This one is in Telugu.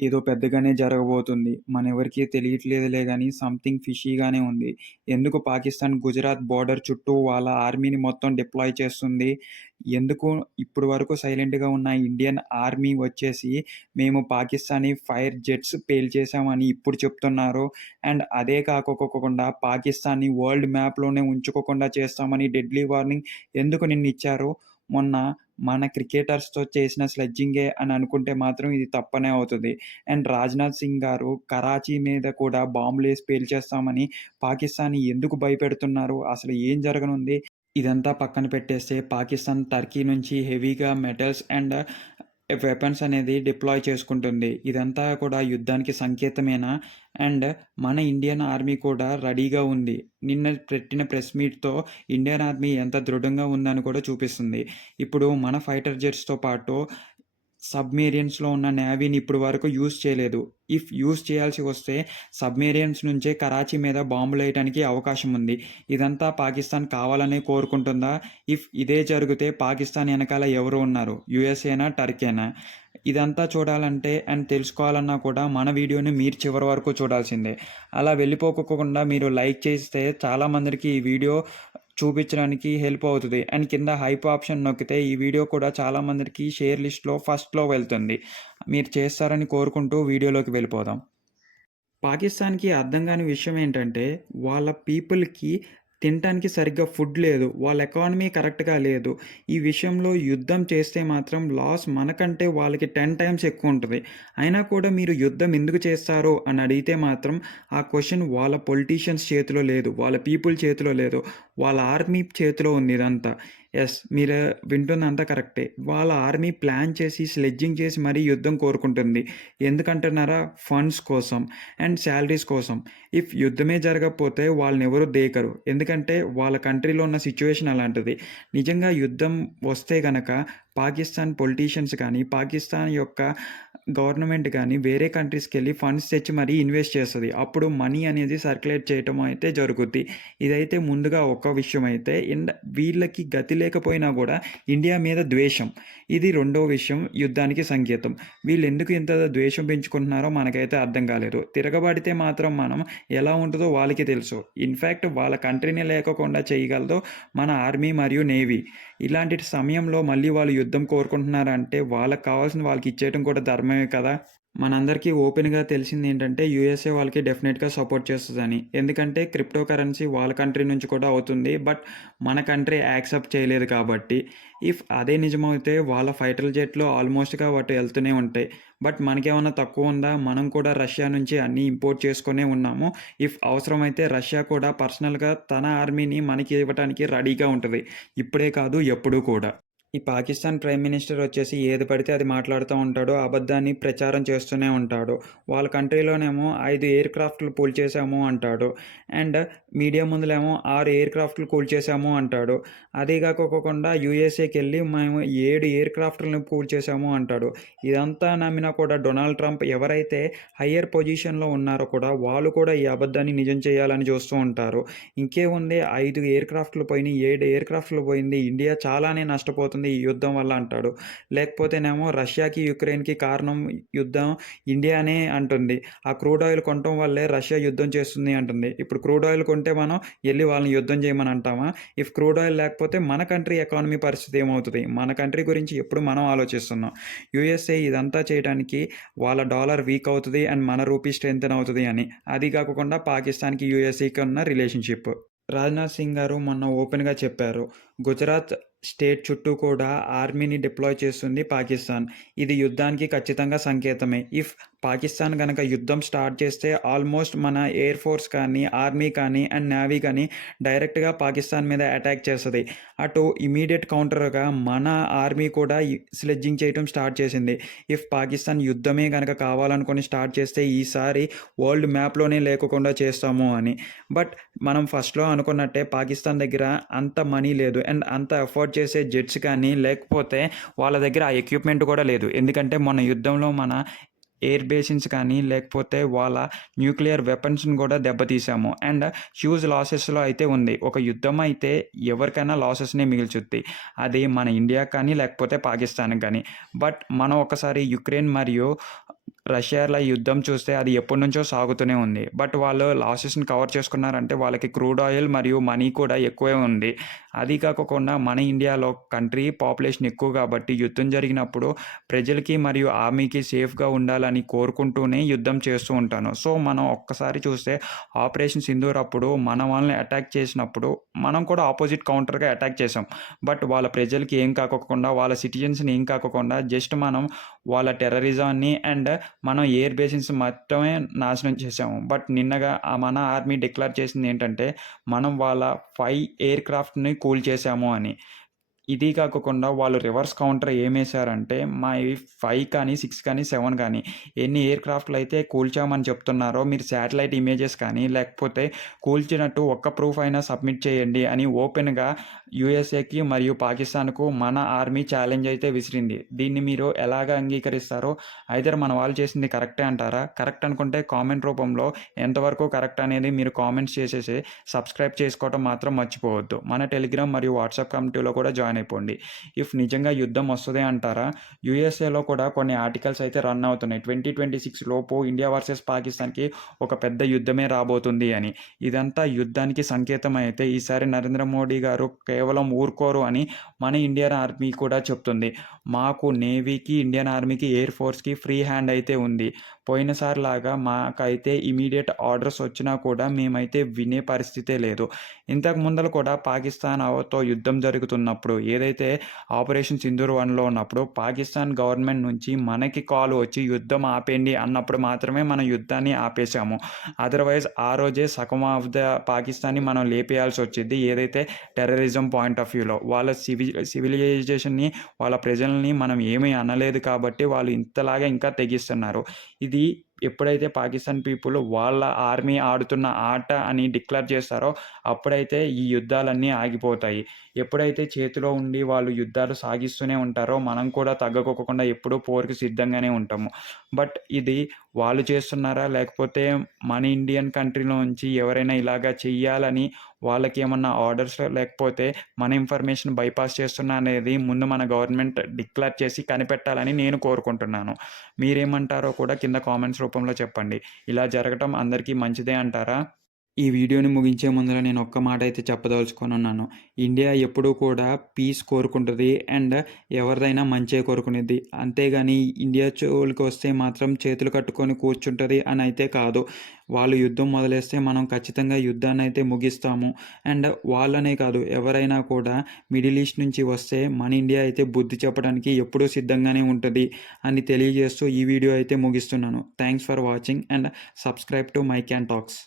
ఏదో పెద్దగానే జరగబోతుంది. మనెవరికీ తెలియట్లేదులే గానీ సంథింగ్ ఫిషీగానే ఉంది. ఎందుకు పాకిస్తాన్ గుజరాత్ బోర్డర్ చుట్టూ వాళ్ళ ఆర్మీని మొత్తం డిప్లాయ్ చేస్తుంది? ఎందుకు ఇప్పటి వరకు సైలెంట్‌గా ఉన్న ఇండియన్ ఆర్మీ వచ్చేసి మేము పాకిస్తానీ ఫైర్ జెట్స్ పేల్చేసామని ఇప్పుడు చెప్తున్నారు. అండ్ అదే కాకోకోకుండా పాకిస్తాన్‌ని వరల్డ్ మ్యాప్‌లోనే ఉంచుకోకుండా చేస్తామని డెడ్లీ వార్నింగ్ ఎందుకు నిన్నిచ్చారు? మొన్న మన క్రికెటర్స్‌తో చేసిన స్లెడ్జింగే అని అనుకుంటే మాత్రం ఇది తప్పనే అవుతది. అండ్ రాజ్‌నాథ్ సింగ్ గారు కరాచీ మీద కూడా బాంబులేసి పేల్చేస్తామని పాకిస్తాన్‌ని ఎందుకు భయపెడుతున్నారు? అసలు ఏం జరగనుంది? ఇదంతా పక్కన పెట్టేస్తే పాకిస్తాన్ టర్కీ నుంచి హెవీగా మెటల్స్ అండ్ వెపన్స్ అనేది డిప్లాయ్ చేసుకుంటుంది. ఇదంతా కూడా యుద్ధానికి సంకేతమేనా? అండ్ మన ఇండియన్ ఆర్మీ కూడా రెడీగా ఉంది. నిన్న పెట్టిన ప్రెస్ మీట్‌తో ఇండియన్ ఆర్మీ ఎంత దృఢంగా ఉందని కూడా చూపిస్తుంది. ఇప్పుడు మన ఫైటర్ జెట్స్‌తో పాటు సబ్‌మెరైన్స్‌లో ఉన్న నేవీని ఇప్పటి వరకు యూజ్ చేయలేదు. ఇఫ్ యూజ్ చేయాల్సి వస్తే సబ్‌మెరైన్స్ నుంచే కరాచీ మీద బాంబులేయటానికి అవకాశం ఉంది. ఇదంతా పాకిస్తాన్ కావాలనే కోరుకుంటుందా? ఇఫ్ ఇదే జరిగితే పాకిస్తాన్ ఎనకాల ఎవరు ఉన్నారు? యూఎస్ఏనా? టర్కీనా? ఇదంతా చూడాలంటే అండ్ తెలుసుకోవాలన్నా కూడా మన వీడియోని మీరు చివరి వరకు చూడాల్సిందే. అలా వెళ్ళిపోకోకుండా మీరు లైక్ చేస్తే చాలా మందికి ఈ వీడియో చూపించడానికి హెల్ప్ అవుతది. అండ్ కింద హైప్ ఆప్షన్ నొక్కితే ఈ వీడియో కూడా చాలా మందికి షేర్ లిస్ట్‌లో ఫస్ట్‌లో వెళ్తుంది. మీరు చేస్తారని కోరుకుంటూ వీడియోలోకి వెళ్ళిపోదాం. పాకిస్తాన్‌కి అర్థం గాని విషయం ఏంటంటే, వాళ్ళ పీపుల్‌కి తినటానికి సరిగ్గా ఫుడ్ లేదు. వాళ్ళ ఎకానమీ కరెక్ట్‌గా లేదు. ఈ విషయంలో యుద్ధం చేస్తే మాత్రం లాస్ మనకంటే వాళ్ళకి 10 టైమ్స్ ఎక్కువుంటది. అయినా కూడా మీరు యుద్ధం ఎందుకు చేస్తారు అని అడిగితే మాత్రం ఆ క్వెషన్ వాళ్ళ పొలిటీషియన్స్ చేతిలో లేదు. వాళ్ళ పీపుల్ చేతిలో లేదు. వాళ్ళ ఆర్మీ చేతిలో ఉంది ఇదంతా. యెస్. మీరు వింటుందంతా కరెక్టే. వాళ్ళ ఆర్మీ ప్లాన్ చేసి, స్లెడ్జింగ్ చేసి మరీ యుద్ధం కోరుకుంటుంది. ఎందుకంటున్నారా? ఫండ్స్ కోసం అండ్ సాలరీస్ కోసం. ఇఫ్ యుద్ధమే జరగకపోతే వాళ్ళనెవరు దేకరు. ఎందుకంటే వాళ్ళ కంట్రీలో ఉన్న సిట్యుయేషన్ అలాంటిది. నిజంగా యుద్ధం వస్తే గనక పాకిస్తాన్ పొలిటీషియన్స్ కానీ, పాకిస్తాన్ యొక్క గవర్నమెంట్ గానీ వేరే కంట్రీస్‌కెళ్ళి ఫండ్స్ తెచ్చి మరీ ఇన్వెస్ట్ చేస్తది. అప్పుడు మనీ అనేది సర్క్యులేట్ చేయటం అయితే జరుగుద్ది. ఇదైతే ముందుగా ఒక విషయం అయితే. అండ్ వీళ్ళకి గతి లేకపోయినా గూడా ఇండియా మీద ద్వేషం. ఇది రెండో విషయం యుద్ధానికి సంకేతం. వీళ్ళెందుకు ఇంత ద్వేషం పెంచుకుంటున్నారో మనకైతే అర్థం కాలేదు. తిరగబడితే మాత్రం మనం ఎలా ఉంటదో వాళ్ళకి తెలుసు. ఇన్‌ఫాక్ట్ వాళ్ళ కంట్రీనే లేకోకుండా చేయగలదు మన ఆర్మీ మరియు నేవీ. ఇలాంటి సమయంలో మళ్ళీ వాళ్ళు యుద్ధం కోరుకుంటున్నారంటే వాళ్ళకి కావాల్సింది వాళ్ళకి ఇచ్చేయటం కూడా ధర్మమే కదా! మనందరికీ ఓపెన్‌గా తెలిసిందేంటంటే యూఎస్ఏ వాళ్ళకి డెఫినెట్‌గా సపోర్ట్ చేస్తదని. ఎందుకంటే క్రిప్టో కరెన్సీ వాళ్ళ కంట్రీ నుంచి కూడా అవుతుంది. బట్ మన కంట్రీ యాక్సెప్ట్ చేయలేదు కాబట్టి. ఇఫ్ అదే నిజమైతే వాళ్ళ ఫైటర్ జెట్‌లు ఆల్మోస్ట్‌గా అటు ఎళ్తూనే ఉంటాయి. బట్ మనకేమన్నా తక్కువుందా? మనం కూడా రష్యా నుంచి అన్నీ ఇంపోర్ట్ చేసుకునే ఉన్నాము. ఇఫ్ అవసరమైతే రష్యా కూడా పర్సనల్‌గా తన ఆర్మీని మనకి ఇవ్వటానికి రెడీగా ఉంటది. ఇప్పుడే కాదు ఎప్పుడూ కూడా. ఈ పాకిస్తాన్ ప్రైమ్ మినిస్టర్ వచ్చేసి ఏది పడితే అది మాట్లాడుతూ ఉంటాడు. అబద్ధాన్ని ప్రచారం చేస్తూనే ఉంటాడు. వాళ్ళ కంట్రీలోనేమో 5 ఎయిర్ క్రాఫ్ట్‌లు కూల్చేసాము అంటాడు. అండ్ మీడియా ముందులేమో 6 ఎయిర్ క్రాఫ్ట్‌లు కూల్చేసాము అంటాడు. అదీ కాకోకుండా యూఎస్ఏకెళ్ళి మేము 7 ఎయిర్ క్రాఫ్ట్‌లను కూల్చేసాము అంటాడు. ఇదంతా నమ్మినా కూడా డొనాల్డ్ ట్రంప్ ఎవరైతే హయ్యర్ పొజిషన్‌లో ఉన్నారో కూడా వాళ్ళు కూడా ఈ అబద్ధాన్ని నిజం చేయాలని చూస్తూ ఉంటారు. ఇంకేముంది 5 ఎయిర్ క్రాఫ్ట్‌లు పోయినాయి, 7 ఎయిర్ క్రాఫ్ట్‌లు పోయింది. ఇండియా చాలానే నష్టపోతుంది ఈ యుద్ధం వల్ల అంటాడు. లేకపోతేనేమో రష్యాకి, యుక్రెయిన్‌కి కారణం యుద్ధం ఇండియానే అంటుంది. ఆ క్రూడ్ ఆయిల్ కొనటం వల్లే రష్యా యుద్ధం చేస్తుంది అంటుంది. ఇప్పుడు క్రూడ్ ఆయిల్ కొంటే మనం ఎళ్లి వాళ్ళని యుద్ధం చేయమని అంటామా? ఇఫ్ క్రూడ్ ఆయిల్ లేకపోతే మన కంట్రీ ఎకానమీ పరిస్థితి ఏమవుతది? మన కంట్రీ గురించి ఎప్పుడు మనం ఆలోచిస్తున్నాం. యూఎస్ఏ ఇదంతా చేయటానికి వాళ్ళ డాలర్ వీక్ అవుతది అండ్ మన రూపీ స్ట్రెంథెన్ అవుతది అని. అది కాకుండా పాకిస్తాన్‌కి, యూఎస్ఏకి ఉన్న రిలేషన్‌షిప్. రాజ్‌నాథ్ సింగ్ గారు మొన్న ఓపెన్‌గా చెప్పారు. గుజరాత్ స్టేట్ చుట్టూ కూడా ఆర్మీని డిప్లాయ్ చేస్తుంది పాకిస్తాన్. ఇది యుద్ధానికి ఖచ్చితంగా సంకేతమే. ఇఫ్ పాకిస్తాన్ గనక యుద్ధం స్టార్ట్ చేస్తే ఆల్మోస్ట్ మన ఎయిర్ ఫోర్స్ కానీ, ఆర్మీ కానీ అండ్ నేవీ కానీ డైరెక్ట్‌గా పాకిస్తాన్ మీద అటాక్ చేస్తది. అటు ఇమ్మీడియేట్ కౌంటర్‌గా మన ఆర్మీ కూడా స్లెడ్జింగ్ చేయటం స్టార్ట్ చేసింది. ఇఫ్ పాకిస్తాన్ యుద్ధమే గనక కావాలనుకుని స్టార్ట్ చేస్తే ఈసారి వరల్డ్ మ్యాప్‌లోనే లేకోకుండా చేస్తాము అని. బట్ మనం ఫస్ట్‌లో అనుకున్నట్టే పాకిస్తాన్ దగ్గర అంత మనీ లేదు. అండ్ అంత అఫోర్డ్ చేసే జెట్స్ కానీ, లేకపోతే వాళ్ళ దగ్గర ఆ ఎక్విప్‌మెంట్ కూడా లేదు. ఎందుకంటే మొన్న యుద్ధంలో మన ఎయిర్ బేసిన్స్ కానీ, లేకపోతే వాళ్ళ న్యూక్లియర్ వెపన్స్‌ని కూడా దెబ్బతీసాము. అండ్ హ్యూజ్ లాసెస్‌లో అయితే ఉంది. ఒక యుద్ధం అయితే ఎవరికైనా లాసెస్‌నే మిగిల్చుద్ది. అది మన ఇండియాకి కానీ, లేకపోతే పాకిస్తాన్‌కి గానీ. బట్ మనం ఒకసారి యుక్రెయిన్ మరియు రష్యాల యుద్ధం చూస్తే అది ఎప్పటినుంచో సాగుతూనే ఉంది. బట్ వాళ్ళు లాసెస్‌ని కవర్ చేసుకున్నారంటే వాళ్ళకి క్రూడ్ ఆయిల్ మరియు మనీ కూడా ఎక్కువే ఉంది. అది కాకోకుండా మన ఇండియాలో కంట్రీ పాపులేషన్ ఎక్కువ కాబట్టి యుద్ధం జరిగినప్పుడు ప్రజలకి మరియు ఆర్మీకి సేఫ్‌గా ఉండాలని కోరుకుంటూనే యుద్ధం చేస్తూ ఉంటాను. సో, మనం ఒక్కసారి చూస్తే ఆపరేషన్ సింధూర్ అప్పుడు మన వాళ్ళని అటాక్ చేసినప్పుడు మనం కూడా ఆపోజిట్ కౌంటర్‌గా అటాక్ చేసాం. బట్ వాళ్ళ ప్రజలకి ఏం కాకోకుండా, వాళ్ళ సిటిజన్స్‌ని ఏం కాకోకుండా జస్ట్ మనం వాళ్ళ టెర్రరిజాన్ని అండ్ మనం ఎయిర్ బేసిన్స్ మొత్తమే నాశనం చేసాము. బట్ నిన్నగా మన ఆర్మీ డిక్లేర్ చేసిందేంటంటే, మనం వాళ్ళ 5 ఎయిర్ క్రాఫ్ట్‌ని కూల్చేసాము అని. ఇది కాకోకుండా వాళ్ళు రివర్స్ కౌంటర్ ఏమేశారంటే, మాయి 5 కానీ, 6 కానీ, 7 కానీ ఎన్ని ఎయిర్ క్రాఫ్ట్‌లయితే కూల్చామని చెప్తున్నారో మీరు శాటిలైట్ ఇమేజెస్ కానీ, లేకపోతే కూల్చినట్టు ఒక్క ప్రూఫ్ అయినా సబ్మిట్ చేయండి అని ఓపెన్‌గా యూఎస్ఏకి మరియు పాకిస్తాన్‌కు మన ఆర్మీ ఛాలెంజ్ అయితే విసిరింది. దీన్ని మీరు ఎలాగా అంగీకరిస్తారో? ఐదర్ మన వాళ్ళు చేసింది కరెక్టే అంటారా? కరెక్ట్ అనుకుంటే కామెంట్ రూపంలో ఎంతవరకు కరెక్ట్ అనేది మీరు కామెంట్స్ చేసేసి సబ్స్క్రైబ్ చేసుకోవటం మాత్రం మర్చిపోవద్దు. మన టెలిగ్రామ్ మరియు వాట్సాప్ కమ్యూనిటీలో కూడా జాయిన్ అయిపోండి. ఇఫ్ నిజంగా యుద్ధం వస్తదే అంటారా? యూఎస్ఏలో కూడా కొన్ని ఆర్టికల్స్ అయితే రన్ అవుతున్నాయి. 2026 లోపు ఇండియా వర్సెస్ పాకిస్తాన్‌కి ఒక పెద్ద యుద్ధమే రాబోతుంది అని. ఇదంతా యుద్ధానికి సంకేతం అయితే ఈసారి నరేంద్ర మోడీ గారు కేవలం ఊరుకోరు అని మన ఇండియన్ ఆర్మీ కూడా చెప్తుంది. మాకు నేవీకి, ఇండియన్ ఆర్మీకి, ఎయిర్ ఫోర్స్‌కి ఫ్రీ హ్యాండ్ అయితే ఉంది. పోయినసారిలాగా మాకైతే ఇమ్మీడియేట్ ఆర్డర్స్ వచ్చినా కూడా మేమైతే వినే పరిస్థితే లేదు. ఇంతకు ముందల కూడా పాకిస్తాన్‌తో యుద్ధం జరుగుతున్నప్పుడు ఏదైతే ఆపరేషన్ సింధూర్ 1లో ఉన్నప్పుడు పాకిస్తాన్ గవర్నమెంట్ నుంచి మనకి కాల్ వచ్చి యుద్ధం ఆపేయండి అన్నప్పుడు మాత్రమే మనం యుద్ధాన్ని ఆపేసాము. అదర్‌వైజ్ ఆ రోజే సగం ఆఫ్ ద పాకిస్తాన్‌ని మనం లేపేయాల్సి వచ్చిద్ది. ఏదైతే టెర్రరిజం పాయింట్ ఆఫ్ వ్యూలో వాళ్ళ సివిలైజేషన్‌ని, వాళ్ళ ప్రజల్ని మనం ఏమీ అనలేదు కాబట్టి వాళ్ళు ఇంతలాగా ఇంకా తెగిస్తున్నారు. ఇది ఎప్పుడైతే పాకిస్తాన్ పీపుల్ వాళ్ళ ఆర్మీ ఆడుతున్న ఆట అని డిక్లేర్ చేస్తారో అప్పుడైతే ఈ యుద్ధాలన్నీ ఆగిపోతాయి. ఎప్పుడైతే చేతిలో ఉండి వాళ్ళు యుద్ధాలు సాగిస్తూనే ఉంటారో మనం కూడా తగ్గకోకుండా ఎప్పుడూ పోరుకి సిద్ధంగానే ఉంటాము. బట్ ఇది వాళ్ళు చేస్తున్నారా? లేకపోతే మన ఇండియన్ కంట్రీలో నుంచి ఎవరైనా ఇలాగా చెయ్యాలని వాళ్ళకేమన్నా ఆర్డర్స్ లేకపోతే మన ఇన్ఫర్మేషన్ బైపాస్ చేస్తున్నా అనేది ముందు మన గవర్నమెంట్ డిక్లేర్ చేసి కనిపెట్టాలని నేను కోరుకుంటున్నాను. మీరేమంటారో కూడా కింద కామెంట్స్ రూపంలో చెప్పండి. ఇలా జరగటం అందరికీ మంచిదే అంటారా? ఈ వీడియోని ముగించే ముందర నేను ఒక్క మాట అయితే చెప్పదలుచుకొనున్నాను. ఇండియా ఎప్పుడూ కూడా పీస్ కోరుకుంటది అండ్ ఎవరిదైనా మంచే కోరుకునేది. అంతేగాని ఇండియా జోలికొస్తే మాత్రం చేతులు కట్టుకొని కూర్చుంటది అని అయితే కాదు. వాళ్ళు యుద్ధం మొదలెస్తే మనం ఖచ్చితంగా యుద్ధాన్నయితే ముగిస్తాము. అండ్ వాళ్ళనే కాదు ఎవరైనా కూడా మిడిల్ ఈస్ట్ నుంచి వస్తే మన ఇండియా అయితే బుద్ధి చెప్పడానికి ఎప్పుడూ సిద్ధంగానే ఉంటది అని తెలియజేస్తూ ఈ వీడియో అయితే ముగిస్తున్నాను. Thanks for watching and subscribe to my can talks.